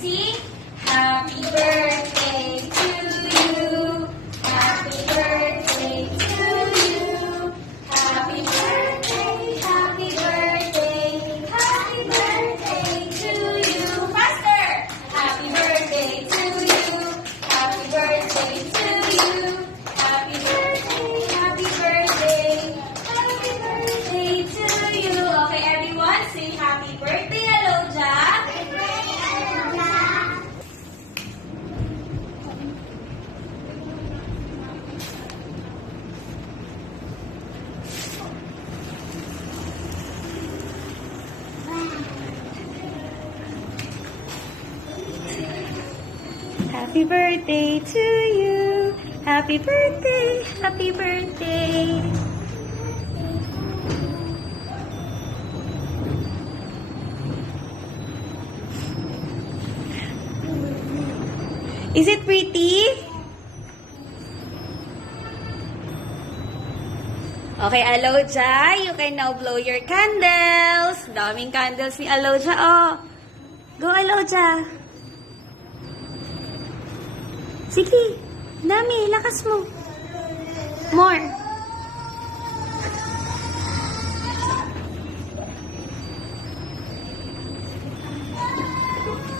sing happy birthday to you. Happy birthday to you. Happy birthday, happy birthday, happy birthday to you. Faster! Happy birthday to you. Happy birthday to you. Happy birthday, happy birthday, happy birthday to you. Okay, everyone, say happy birthday, Aloja. Happy birthday, Aloja. Happy birthday to you. Happy birthday, happy birthday. Is it pretty? Okay, Aloja, you can now blow your candles. Daming candles ni Aloja, oh. Go, Aloja. Sige, dami, lakas mo. More.